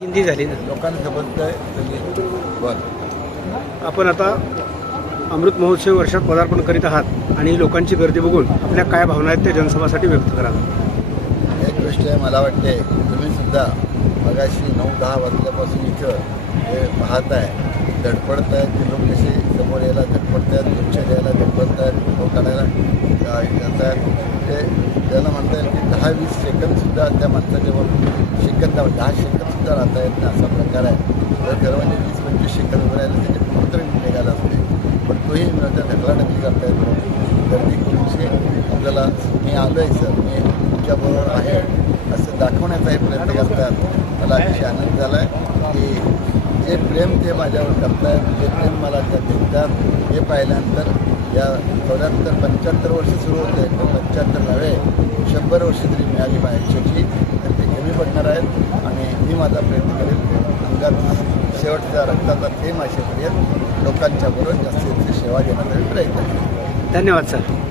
हिंदी झाली ना. लोकांना समजतंय सगळी बरं. आपण आता अमृत महोत्सवी वर्षात पदार्पण करीत आहात आणि लोकांची गर्दी बघून आपल्या काय भावना आहेत त्या जनसभासाठी व्यक्त करा. एक गोष्ट आहे, मला वाटते तुम्ही सुद्धा मगाशी 9-10 वाजल्यापासून इथं हे पाहत आहे, धडपडत आहेत ते लोक कसे समोर यायला धडपडत आहेत, लक्ष द्यायला धडपडत आहेत, फोटो काढायला जात आहेत. ते त्याला म्हणता येईल की 10-20 सेकंदसुद्धा त्या माणसाच्या 10 सेकंदसुद्धा राहता येत नाही, असा प्रकार आहे. तर खरं म्हणजे 20-25 सेकंद उभं राहिलं त्याचे फोटो तरी निघायला असते, पण तोही त्या ढकलाढकली करता येतो. गर्दी करूनशी आपल्याला मी आलो आहे सर, मी तुमच्याबरोबर आहे असं दाखवण्याचाही प्रयत्न करतात. मला अतिशय आनंद झाला आहे की जे प्रेम ते माझ्यावर करतात, जे प्रेम मला त्या देतात हे पाहिल्यानंतर या 75 वर्ष सुरू होते, तर 75 नव्हे 100 वर्ष तरी मिळाली माझ्याची, तर ते कमी पडणार आहेत. आणि मी माझा प्रयत्न करेन अंगात शेवटचा रक्ताचा थेंब असेपर्यंत लोकांच्या बरोबर जास्तीत जास्त सेवा देण्याचा प्रयत्न करेन. धन्यवाद सर.